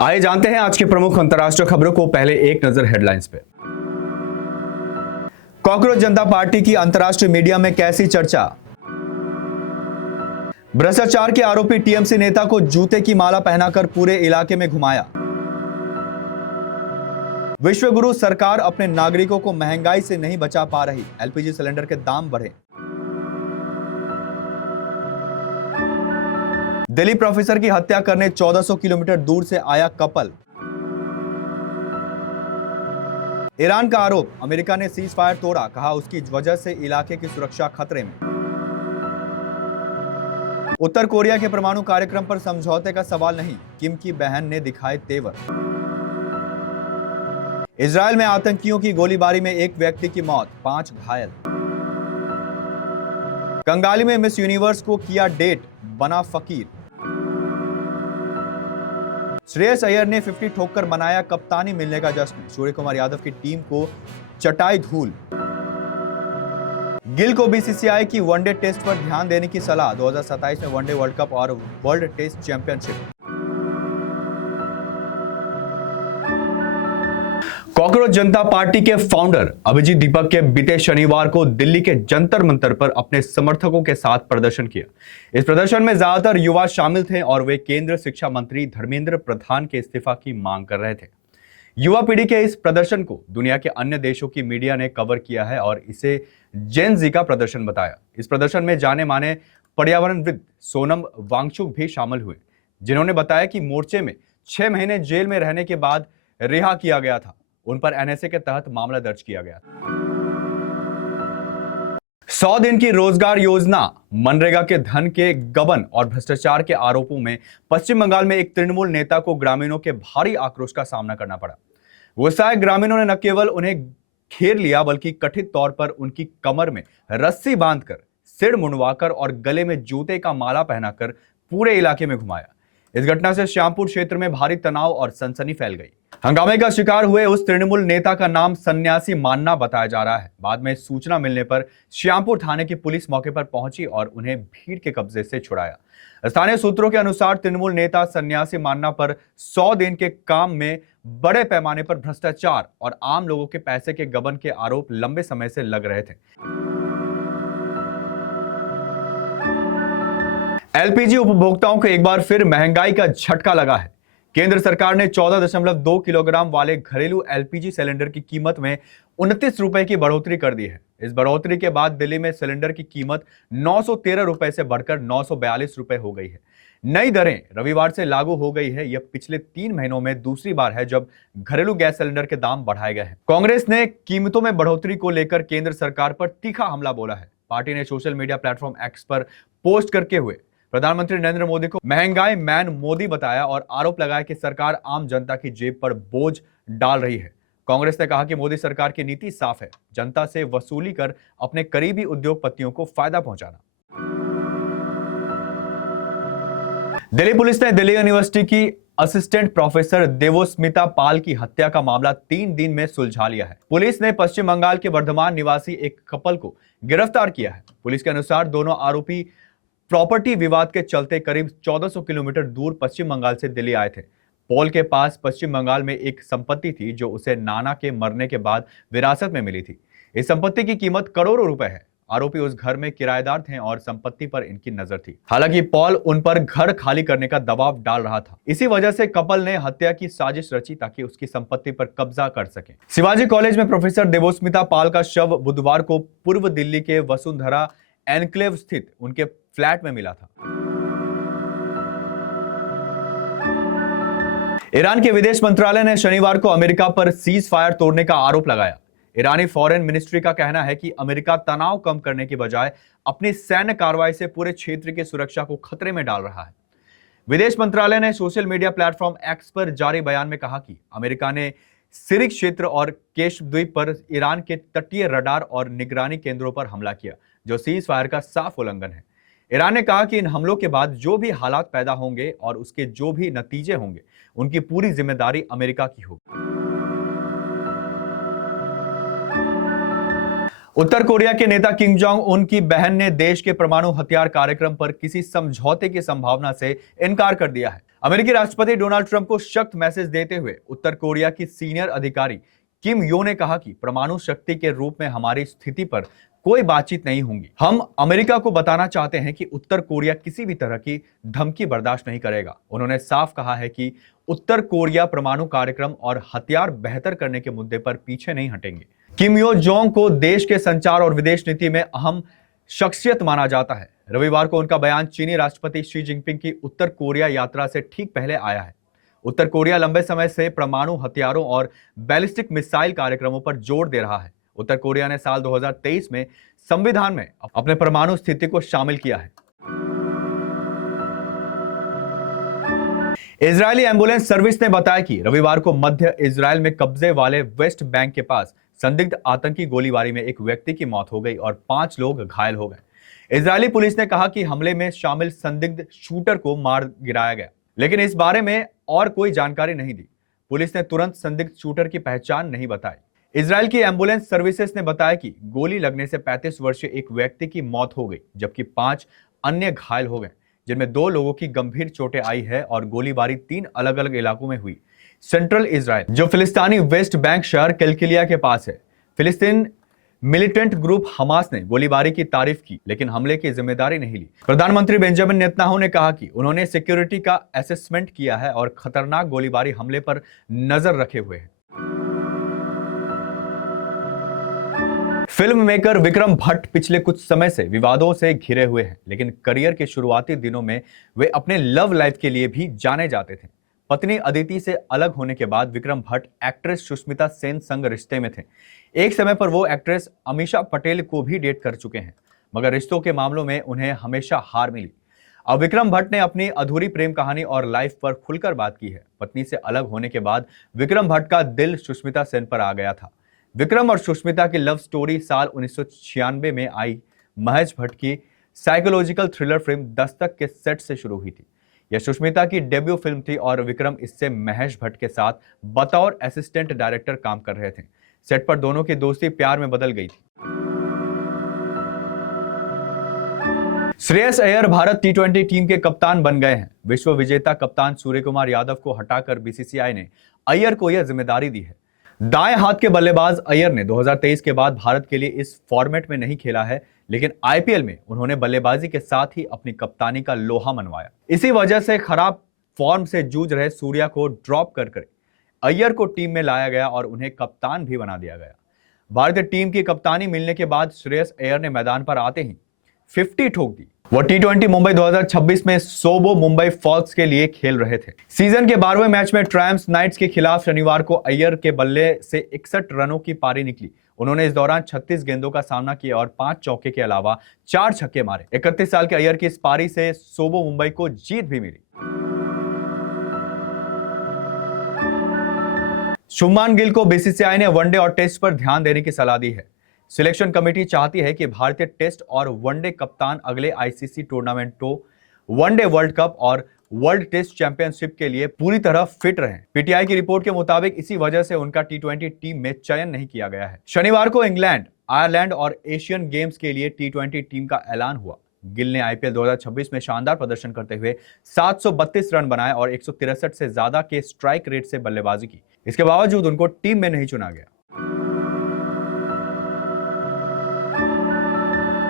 आइए जानते हैं आज की प्रमुख अंतर्राष्ट्रीय खबरों को। पहले एक नजर हेडलाइंस पे। कॉकरोच जनता पार्टी की अंतर्राष्ट्रीय मीडिया में कैसी चर्चा। भ्रष्टाचार के आरोपी टीएमसी नेता को जूते की माला पहनाकर पूरे इलाके में घुमाया। विश्वगुरु सरकार अपने नागरिकों को महंगाई से नहीं बचा पा रही, एलपीजी सिलेंडर के दाम बढ़े। दिल्ली प्रोफेसर की हत्या करने 1400 किलोमीटर दूर से आया कपल। ईरान का आरोप, अमेरिका ने सीज फायर तोड़ा, कहा उसकी वजह से इलाके की सुरक्षा खतरे में। उत्तर कोरिया के परमाणु कार्यक्रम पर समझौते का सवाल नहीं, किम की बहन ने दिखाए तेवर। इजरायल में आतंकियों की गोलीबारी में एक व्यक्ति की मौत, 5 घायल। कंगाली में मिस यूनिवर्स को किया डेट, बना फकीर। श्रेयस अय्यर ने 50 ठोककर मनाया कप्तानी मिलने का जश्न, सूर्य कुमार यादव की टीम को चटाई धूल। गिल को बीसीसीआई की वनडे टेस्ट पर ध्यान देने की सलाह, 2027 में वनडे वर्ल्ड कप और वर्ल्ड टेस्ट चैंपियनशिप। कॉकरोच जनता पार्टी के फाउंडर अभिजीत दीपक के बीते शनिवार को दिल्ली के जंतर मंतर पर अपने समर्थकों के साथ प्रदर्शन किया। इस प्रदर्शन में ज्यादातर युवा शामिल थे और वे केंद्र शिक्षा मंत्री धर्मेंद्र प्रधान के इस्तीफा की मांग कर रहे थे। युवा पीढ़ी के इस प्रदर्शन को दुनिया के अन्य देशों की मीडिया ने कवर किया है और इसे जेन जी का प्रदर्शन बताया। इस प्रदर्शन में जाने माने पर्यावरणविद सोनम वांगचुक भी शामिल हुए, जिन्होंने बताया कि मोर्चे में 6 महीने जेल में रहने के बाद रिहा किया गया था। उन पर एनएसए के तहत मामला दर्ज किया गया था। 100 दिन की रोजगार योजना, मनरेगा के धन के गबन और भ्रष्टाचार के आरोपों में पश्चिम बंगाल में एक तृणमूल नेता को ग्रामीणों के भारी आक्रोश का सामना करना पड़ा। गुस्साए ग्रामीणों ने न केवल उन्हें घेर लिया बल्कि कथित तौर पर उनकी कमर में रस्सी बांधकर, सिर मुंडवाकर और गले में जूते का माला पहनाकर पूरे इलाके में घुमाया। इस घटना से श्यामपुर क्षेत्र में भारी तनाव और सनसनी फैल गई। हंगामे का शिकार हुए उस तृणमूल नेता का नाम सन्यासी मानना बताया जा रहा है। बाद में सूचना मिलने पर श्यामपुर थाने की पुलिस मौके पर पहुंची और उन्हें भीड़ के कब्जे से छुड़ाया। स्थानीय सूत्रों के अनुसार तृणमूल नेता सन्यासी मानना पर 100 दिन के काम में बड़े पैमाने पर भ्रष्टाचार और आम लोगों के पैसे के गबन के आरोप लंबे समय से लग रहे थे। एलपीजी उपभोक्ताओं को एक बार फिर महंगाई का झटका लगा है। केंद्र सरकार ने 14.2 किलोग्राम वाले घरेलू एलपीजी सिलेंडर की कीमत में 29 रुपए की बढ़ोतरी कर दी है। इस बढ़ोतरी के बाद दिल्ली में सिलेंडर की कीमत 913 रुपए से बढ़कर 942 रुपए हो गई है। नई दरें रविवार से लागू हो गई है। यह पिछले 3 महीनों में दूसरी बार है जब घरेलू गैस सिलेंडर के दाम बढ़ाए गए हैं। कांग्रेस ने कीमतों में बढ़ोतरी को लेकर केंद्र सरकार पर तीखा हमला बोला है। पार्टी ने सोशल मीडिया प्लेटफॉर्म एक्स पर पोस्ट करके हुए प्रधानमंत्री नरेंद्र मोदी को महंगाई मैन मोदी बताया और आरोप लगाया कि सरकार आम जनता की जेब पर बोझ डाल रही है। कांग्रेस ने कहा कि मोदी सरकार की नीति साफ है, जनता से वसूली कर अपने करीबी उद्योगपतियों को फायदा पहुंचाना। दिल्ली पुलिस ने दिल्ली यूनिवर्सिटी की असिस्टेंट प्रोफेसर देवोस्मिता पाल की हत्या का मामला 3 दिन में सुलझा लिया है। पुलिस ने पश्चिम बंगाल के वर्धमान निवासी एक कपल को गिरफ्तार किया है। पुलिस के अनुसार दोनों आरोपी प्रॉपर्टी विवाद के चलते करीब 1400 किलोमीटर दूर पश्चिम बंगाल से दिल्ली आए थे। पॉल के पास पश्चिम बंगाल में एक संपत्ति थी जो उसे नाना के मरने के बाद विरासत में मिली थी। इस संपत्ति की कीमत करोड़ों रुपए है। आरोपी उस घर में किराएदार थे और संपत्ति पर इनकी नजर थी। हालांकि पॉल उन पर घर खाली करने का दबाव डाल रहा था। इसी वजह से कपल ने हत्या की साजिश रची ताकि उसकी संपत्ति पर कब्जा कर सके। शिवाजी कॉलेज में प्रोफेसर देवोस्मिता पाल का शव बुधवार को पूर्व दिल्ली के वसुंधरा एनक्लेव स्थित उनके फ्लैट में मिला था। ईरान के विदेश मंत्रालय ने शनिवार को अमेरिका पर सीज फायर तोड़ने का आरोप लगाया। ईरानी फॉरेन मिनिस्ट्री का कहना है कि अमेरिका तनाव कम करने की बजाय अपनी सैन्य कार्रवाई से पूरे क्षेत्र की सुरक्षा को खतरे में डाल रहा है। विदेश मंत्रालय ने सोशल मीडिया प्लेटफॉर्म एक्स पर जारी बयान में कहा कि अमेरिका ने सिरिक क्षेत्र और केश द्वीप पर ईरान के तटीय रडार और निगरानी केंद्रों पर हमला किया, जो सीज फायर का साफ उल्लंघन है। ईरान ने कहा कि इन हमलों के बाद जो भी हालात पैदा होंगे और उसके जो भी नतीजे होंगे, उनकी पूरी जिम्मेदारी अमेरिका की होगी। उत्तर कोरिया के नेता किम जोंग उन की बहन ने देश के परमाणु हथियार कार्यक्रम पर किसी समझौते की संभावना से इनकार कर दिया है। अमेरिकी राष्ट्रपति डोनाल्ड ट्रंप को सख्त मैसेज देते हुए उत्तर कोरिया की सीनियर अधिकारी किम यो ने कहा कि परमाणु शक्ति के रूप में हमारी स्थिति पर कोई बातचीत नहीं होगी। हम अमेरिका को बताना चाहते हैं कि उत्तर कोरिया किसी भी तरह की धमकी बर्दाश्त नहीं करेगा। उन्होंने साफ कहा है कि उत्तर कोरिया परमाणु कार्यक्रम और हथियार बेहतर करने के मुद्दे पर पीछे नहीं हटेंगे। किम यो जोंग को देश के संचार और विदेश नीति में अहम शख्सियत माना जाता है। रविवार को उनका बयान चीनी राष्ट्रपति शी जिनपिंग की उत्तर कोरिया यात्रा से ठीक पहले आया है। उत्तर कोरिया लंबे समय से परमाणु हथियारों और बैलिस्टिक मिसाइल कार्यक्रमों पर जोर दे रहा है। उत्तर कोरिया ने साल 2023 में संविधान में अपने परमाणु स्थिति को शामिल किया है। इजरायली एम्बुलेंस सर्विस ने बताया कि रविवार को मध्य इजरायल में कब्जे वाले वेस्ट बैंक के पास संदिग्ध आतंकी गोलीबारी में एक व्यक्ति की मौत हो गई और 5 लोग घायल हो गए। इजरायली पुलिस ने कहा कि हमले में शामिल संदिग्ध शूटर को मार गिराया गया, लेकिन इस बारे में और कोई जानकारी नहीं दी। पुलिस ने तुरंत संदिग्ध शूटर की पहचान नहीं बताई। इजरायल की एम्बुलेंस सर्विसेज ने बताया कि गोली लगने से 35 वर्षीय एक व्यक्ति की मौत हो गई, जबकि 5 अन्य घायल हो गए, जिनमें 2 लोगों की गंभीर चोटें आई है और गोलीबारी 3 अलग अलग इलाकों में हुई। सेंट्रल इजरायल, जो फिलिस्तीनी वेस्ट बैंक शहर किलकिलिया के पास है, फिलिस्तीन मिलिटेंट ग्रुप हमास ने गोलीबारी की तारीफ की, लेकिन हमले की जिम्मेदारी नहीं ली। प्रधानमंत्री बेंजामिन नेतन्याहू ने कहा कि उन्होंने सिक्योरिटी का असेसमेंट किया है और खतरनाक गोलीबारी हमले पर नजर रखे हुए हैं। फिल्म मेकर विक्रम भट्ट पिछले कुछ समय से विवादों से घिरे हुए हैं, लेकिन करियर के शुरुआती दिनों में वे अपने लव लाइफ के लिए भी जाने जाते थे। पत्नी अदिति से अलग होने के बाद विक्रम भट्ट एक्ट्रेस सुष्मिता सेन संग रिश्ते में थे। एक समय पर वो एक्ट्रेस अमीषा पटेल को भी डेट कर चुके हैं, मगर रिश्तों के मामलों में उन्हें हमेशा हार मिली। अब विक्रम भट्ट ने अपनी अधूरी प्रेम कहानी और लाइफ पर खुलकर बात की है। पत्नी से अलग होने के बाद विक्रम भट्ट का दिल सुष्मिता सेन पर आ गया था। विक्रम और सुष्मिता की लव स्टोरी साल 1996 में आई महेश भट्ट की साइकोलॉजिकल थ्रिलर फिल्म दस्तक के सेट से शुरू हुई थी। यह सुष्मिता की डेब्यू फिल्म थी और विक्रम इससे महेश भट्ट के साथ बतौर असिस्टेंट डायरेक्टर काम कर रहे थे। सेट पर दोनों की दोस्ती प्यार में बदल गई थी। श्रेयस अय्यर भारत टी20 टीम के कप्तान बन गए हैं। विश्व विजेता कप्तान सूर्यकुमार यादव को हटाकर बीसीसीआई ने अय्यर को यह जिम्मेदारी दी है। दाएं हाथ के बल्लेबाज अय्यर ने 2023 के बाद भारत के लिए इस फॉर्मेट में नहीं खेला है, लेकिन आईपीएल में उन्होंने बल्लेबाजी के साथ ही अपनी कप्तानी का लोहा मनवाया। इसी वजह से खराब फॉर्म से जूझ रहे सूर्या को ड्रॉप कर अय्यर को टीम में लाया गया और उन्हें कप्तान भी बना दिया गया। भारतीय टीम की कप्तानी मिलने के बाद श्रेयस अय्यर ने मैदान पर आते ही 50 ठोक दी। वो टी20 मुंबई 2026 में सोबो मुंबई फॉल्स के लिए खेल रहे थे। सीजन के 12वें मैच में ट्रायम्स नाइट्स के खिलाफ शनिवार को अय्यर के बल्ले से 61 रनों की पारी निकली। उन्होंने इस दौरान 36 गेंदों का सामना किया और 5 चौके के अलावा 4 छक्के मारे। 31 साल के अय्यर की इस पारी से सोबो मुंबई को जीत भी मिली। शुभमान गिल को बीसीसीआई ने वनडे और टेस्ट पर ध्यान देने की सलाह दी है। सिलेक्शन कमेटी चाहती है कि भारतीय टेस्ट और वनडे कप्तान अगले आईसीसी टूर्नामेंटों, वनडे वर्ल्ड कप और वर्ल्ड टेस्ट चैंपियनशिप के लिए पूरी तरह फिट रहें। पीटीआई की रिपोर्ट के मुताबिक इसी वजह से उनका टी20 टीम में चयन नहीं किया गया है। शनिवार को इंग्लैंड, आयरलैंड और एशियन गेम्स के लिए टी20 टीम का ऐलान हुआ। गिल ने आईपीएल 2026 में शानदार प्रदर्शन करते हुए 732 रन बनाए और 163 से ज्यादा के स्ट्राइक रेट से बल्लेबाजी की। इसके बावजूद उनको टीम में नहीं चुना गया।